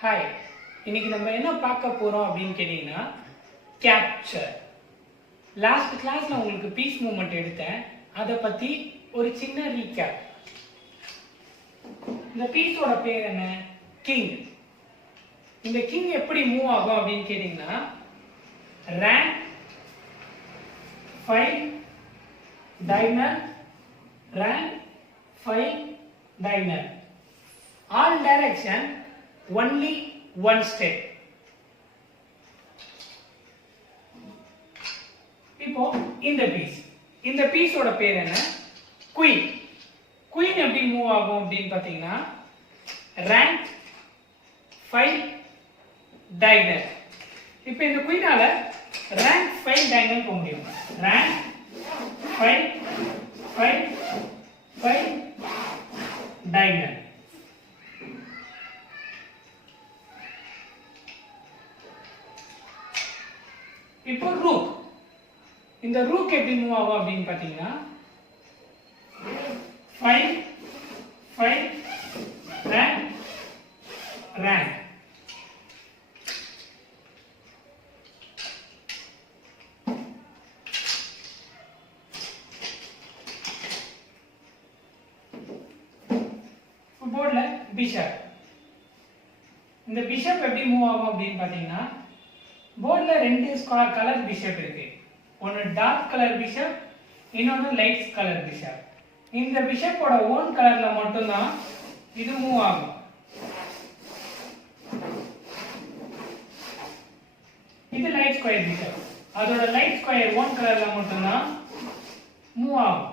Hi, இன்னைக்கு நம்ம என்ன பார்க்க போறோம் அப்படின்னு கேட்டீங்கன்னா கேப்சர். லாஸ்ட் கிளாஸ்ல உங்களுக்கு பீஸ் மூவ்மெண்ட் எடுத்தேன், அதை பத்தி ஒரு சின்ன ரீகேப். இந்த பீஸோட பேர் என்ன? கிங். இந்த கிங் எப்படி மூவ் ஆகும் அப்படின்னு கேட்டீங்கன்னா rank, file, diurnal, rank, file, diurnal. All direction only one step. இப்போ இந்த பீஸோட பேர் என்ன? குயின். குயின் எப்படி மூவ் ஆகும் அப்படின்னு பாத்தீங்கன்னா ரேங்க், ஃபைல், டைனல். இப்போ இந்த குயினால ரேங்க், ஃபைல், டைனல் போக முடியும். Rank, file, diurnal. இப்போ ரூக். இந்த ரூக் எப்படி மூவ் ஆகும் அப்படின்னு பாத்தீங்கன்னா ஃபைல், ரேங்க், ரேங்க். போர்ட்ல பிஷப். இந்த பிஷப் எப்படி மூவ் ஆகும் அப்படின்னு பாத்தீங்கன்னா போர்ட்ல ரெண்டு கலர் பிஷப் இருக்கு. ஒன்னு டார்க் கலர் பிஷப், இன்னொன்னு லைட் கலர் பிஷப். இந்த பிஷப்போட ஓன் கலர்ல மட்டும் தான் இது மூவ் ஆகும். இது லைட் ஸ்கொயர் பிஷப், அதோட லைட் ஸ்கொயர் ஓன் கலர்ல மட்டும் தான் மூவ் ஆகும்.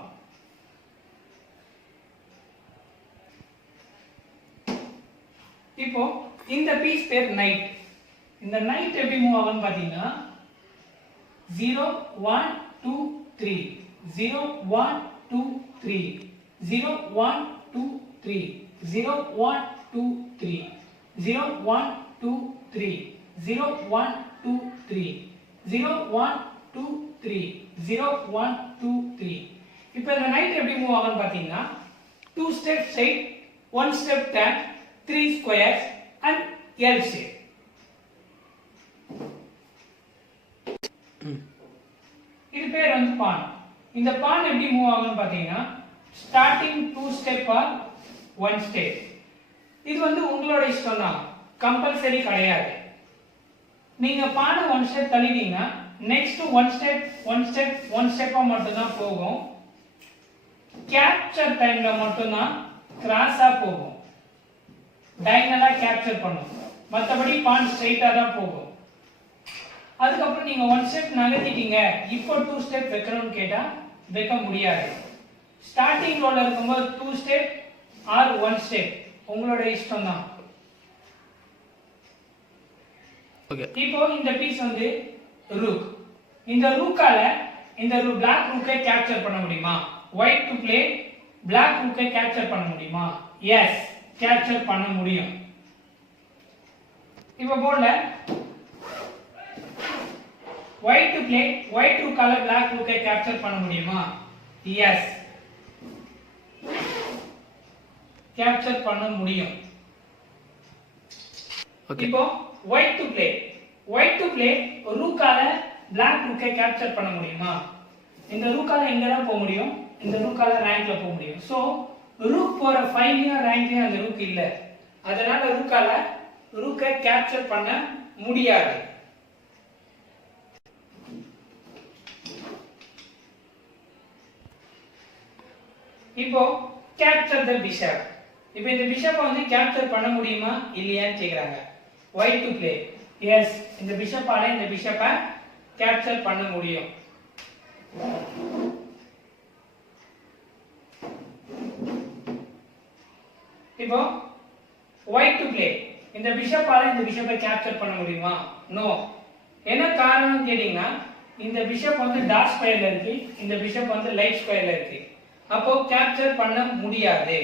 இப்போ இந்த பீஸ் பேர் நைட். இந்த நைட் எப்படி மூவ் ஆகும்னு பாத்தீங்கன்னா 0 1 2 3 0 1 2 3 0 1 2 3 0 1 2 3 0 1 2 3 0 1 2 3 0 1 2 3 0 1 2 3. இப்போ இந்த நைட் எப்படி மூவ் ஆகும்னு பாத்தீங்கன்னா 2 step straight, 1 step turn, 3 squares and L shape. இது பேர் வந்து பான். இந்த பான் எப்படி மூவ் ஆகும்னு பாத்தீங்கன்னா ஸ்டார்டிங் 2 ஸ்டெப் ஆர் 1 ஸ்டெப். இது வந்து உங்களோட இஷ்டம் தான், கம்பல்சரி கிடையாது. நீங்க பானை 1 ஸ்டெப் தள்ளிட்டீங்கன்னா நெக்ஸ்ட் 1 ஸ்டெப்பா மட்டும் தான் போகும். கேப்சர் டைம்ல மட்டும் தான் கிராஸா போகும், டைகனலா கேப்சர் பண்ணும். மத்தபடி பான் ஸ்ட்ரைட்டா தான் போகும். அதுக்கப்புறம் நீங்க 1 ஸ்டெப் நகர்த்திட்டீங்க, இப்போ 2 ஸ்டெப் வைக்கணும்னு கேட்டா வைக்க முடியாது. ஸ்டார்டிங் ரோல இருக்கும்போது 2 ஸ்டெப் ஆர் 1 ஸ்டெப் உங்களோட இஷ்டம் தான். இப்போ இந்த பீஸ் வந்து ரூக். இந்த ரூக்கால இந்த பிளாக் ரூக்கை கேப்சர் பண்ண முடியுமா? ஒயிட் டு ப்ளே பிளாக் ரூக்கை கேப்சர் பண்ண முடியுமா? எஸ், கேப்சர் பண்ண முடியும். இப்போ போர்ட்ல white to play, white rook color black rook I capture பண்ண முடியுமா? yes, capture பண்ண முடியும். இப்போ white to play rook ஆல black rook ஐ capture பண்ண முடியுமா? இந்த rook ஆல எங்க தான் போக முடியும்? இந்த rook ஆல rankல போக முடியும். சோ rook போற 5ல rankல அந்த rook இல்ல, அதனால rook ஆல rook ஐ capture பண்ண முடியாது. இப்போ கேப்சர் தி பிஷப். இப்போ இந்த பிஷப்பை வந்து கேப்சர் பண்ண முடியுமா இல்லையான்னு கேக்குறாங்க. white to play, எஸ், இந்த பிஷப்பால இந்த பிஷப்பை கேப்சர் பண்ண முடியும். இப்போ white to play, இந்த பிஷப்பால இந்த பிஷப்பை கேப்சர் பண்ண முடியுமா? நோ. என்ன காரணம் கேட்டீங்கன்னா இந்த பிஷப் வந்து டார்க் ஸ்கொயர்ல இருக்கு, இந்த பிஷப் வந்து லைட் ஸ்கொயர்ல இருக்கு. அப்போ கேப்சர் பண்ண முடியாது.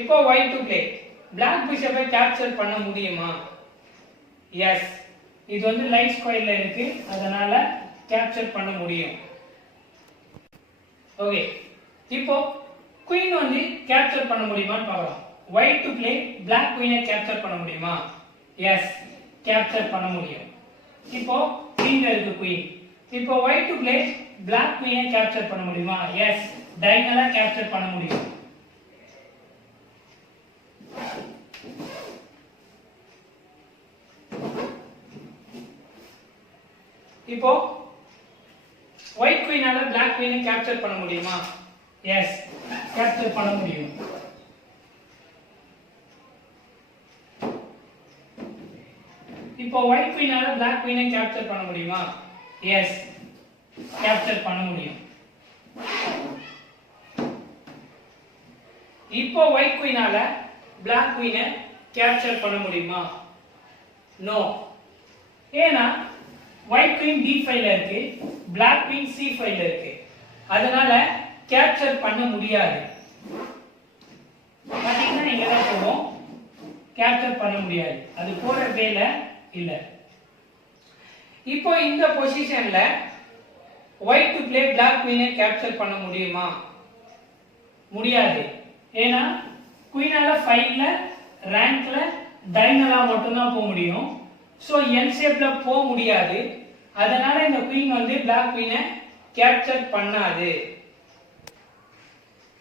இப்போ white to play, black bishop I capture பண்ண முடியுமா? எஸ், இது வந்து லைட் ஸ்கொயர்ல இருக்கு, அதனால கேப்சர் பண்ண முடியும். ஓகே, இப்போ குயின் வந்து கேப்சர் பண்ண முடியுமான்னு பார்க்கலாம். ஒயிட் டு ப்ளே பிளாக் குயினை கேப்சர் பண்ண முடியுமா? எஸ், கேப்சர் பண்ண முடியும். இப்போ கிங் இருக்கு குயின். இப்போ ஒயிட் டு ப்ளே பிளாக் குயினை கேப்சர் பண்ண முடியுமா? எஸ், டைகனலா கேப்சர் பண்ண முடியும். இப்போ ஒயிட் குயினால பிளாக் குயினை கேப்சர் பண்ண முடியுமா? எஸ், கேப்சர் பண்ண முடியும். இப்போ ஒயிட் குயினால பிளாக் குயினை கேப்சர் பண்ண முடியுமா? எஸ், கேப்சர் பண்ண முடியும். இப்போ ஒயிட் குயினால பிளாக் குயினை கேப்சர் பண்ண முடியுமா? நோ. ஏனா ஒயிட் குயின் D5 ல இருக்கு, பிளாக் குயின் C5 ல இருக்கு, அதனால கேப்சர் பண்ண முடியாது. பாத்தீங்கன்னா இங்க தான் போவோம், கேப்சர் பண்ண முடியாது, அது போற வேலை இல்ல. இப்போ இந்த பொசிஷன்ல ஒயிட் டு ப்ளே பிளாக் குயினை கேப்சர் பண்ண முடியுமா? முடியாது. ஏனா குயினால 5ல ரேங்க்ல டைகனலா மட்டும் தான் போக முடியும். சோ எல் ஷேப்ல போக முடியாது, அதனால இந்த குயின் வந்து பிளாக் குயினை கேப்சர் பண்ணாது.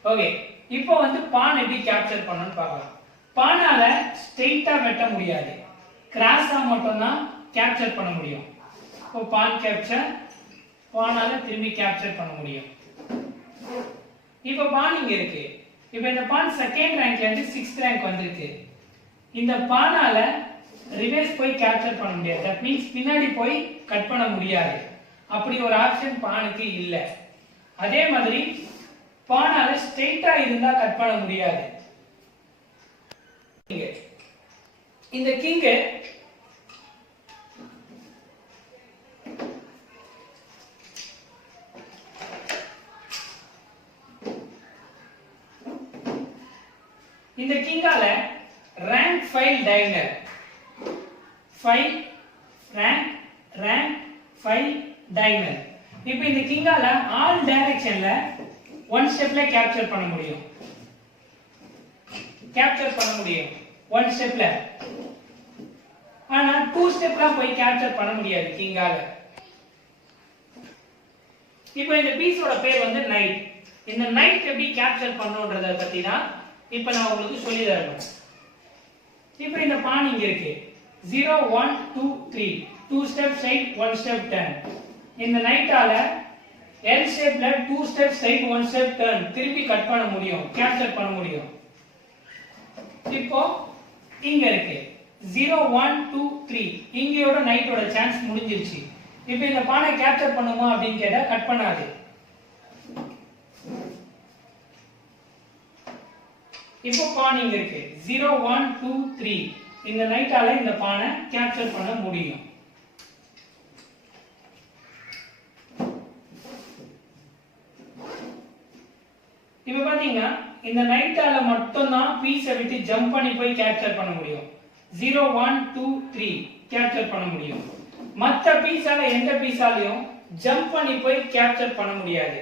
ஓகே, இப்போ வந்து பான் எப்படி கேப்சர் பண்ணனும் பார்க்கலாம். பானால ஸ்ட்ரைட்டா வெட்ட முடியாது, கிராஸா மட்டும் தான் கேப்சர் பண்ண முடியும். இப்போ பான் கேப்சர், பானால திரும்பி கேப்சர் பண்ண முடியும். இப்போ பான் இங்க இருக்கு. இப்போ இந்த பான் செகண்ட் ரேங்க்ல இருந்து 6th ரேங்க் வந்திருக்கு. இந்த பானால ரிவர்ஸ் போய் கேப்சர் பண்ண முடியாது. தட் மீன்ஸ் பின்னாடி போய் கட் பண்ண முடியாது. அப்படி ஒரு ஆப்ஷன் பானுக்கு இல்ல. அதே மாதிரி பானால ஸ்ட்ரைட்டா இருந்தா கட் பண்ண முடியாது. இந்த கிங் இந்த கிங்கால rank 5 diagonal 5 rank 5 diagonal. இப்போ இந்த கிங்கால ஆல் டைரக்ஷன்ல ஒன் ஸ்டெப்ல கேப்சர் பண்ண முடியும். ஒன் ஸ்டெப்ல. ஆனா 2 ஸ்டெப்ல போய் கேப்சர் பண்ண முடியாது கிங்கால. இப்போ இந்த பீஸோட பேர் வந்து நைட். இந்த நைட் எப்படி கேப்சர் பண்ணனும்ன்றத பத்தி தான் இப்போ நான் உங்களுக்கு சொல்லி தரேன். இப்போ இந்த பான் இங்க இருக்கு. 0 1 2 3 2 ஸ்டெப் ஸ்ட்ரைட் 1 ஸ்டெப் டர்ன். இந்த நைட்டால L ஷேப்ல 2 ஸ்டெப் ஸ்ட்ரைட் 1 ஸ்டெப் டர்ன் திருப்பி கட் பண்ண முடியும், கேப்சர் பண்ண முடியும். இப்போ இங்க இருக்கு 0 1 2 3 இங்கயோட நைட்டோட சான்ஸ் முடிஞ்சிருச்சு. இப்போ இந்த பானை கேப்சர் பண்ணுமா அப்படினு கேட்டா கட் பண்ணாது. இப்போ பான் இங்க இருக்கு 0 1 2 3 இந்த நைட்டால இந்த பானை கேப்சர் பண்ண முடியும். இப்போ பாத்தீங்கன்னா இந்த நைட்டால மட்டும் தான் பீஸை விட்டு ஜம்ப் பண்ணி போய் கேப்சர் பண்ண முடியும். 0 1 2 3 கேப்சர் பண்ண முடியும். மற்ற பீஸால எந்த பீஸாலயும் ஜம்ப் பண்ணி போய் கேப்சர் பண்ண முடியாது.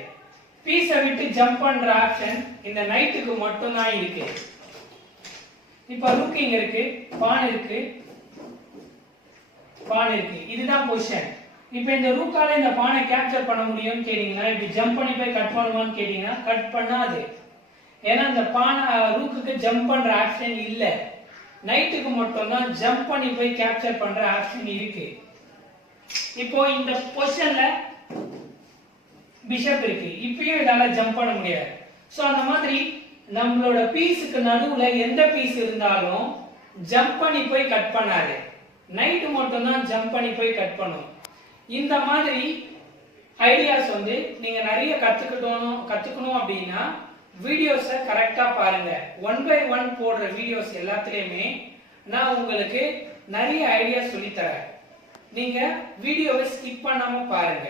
பீஸை விட்டு ஜம்ப் பண்ற ஆப்ஷன் இந்த நைட்டுக்கு மட்டும் தான் இருக்கு. இப்போ ரூக் இங்க இருக்கு, பான் இருக்கு, இதுதான் பொசிஷன். இப்போ இந்த ரூக்கால இந்த பானை கேப்சர் பண்ண முடியும்னு கேட்டீங்கன்னா, இப்படி ஜம்ப் பண்ணி போய் கட் பண்ணுமான்னு கேட்டீங்கன்னா கட் பண்ணாது. ஏன்னா இந்த பானை ரூக்குக்கு ஜம்ப் பண்ற ஆப்ஷன் இல்ல. நைட்டுக்கு மட்டும் தான் ஜம்ப் பண்ணி போய் கேப்சர் பண்ற ஆப்ஷன் இருக்கு. இப்போ இந்த பொசிஷன்ல பிஷப் இருக்கு, இப்பயும் இதால ஜம்ப் பண்ண முடியாது. சோ அந்த மாதிரி நம்மளோட பீஸுக்கு நடுவுல எந்த பீஸ் இருந்தாலும் ஜம்ப் பண்ணி போய் கட் பண்ணாது. நைட் மட்டும் தான் ஜம்ப் பண்ணி போய் கட் பண்ணும். இந்த மாதிரி ஐடியாஸ் வந்து நீங்க நிறைய கத்துக்கணும் அப்படின்னா வீடியோஸை கரெக்டா பாருங்க. 1 by 1 போடுற வீடியோஸ் எல்லாத்துலயுமே நான் உங்களுக்கு நிறைய ஐடியாஸ் சொல்லி தரேன். நீங்க வீடியோவை ஸ்கிப் பண்ணாம பாருங்க.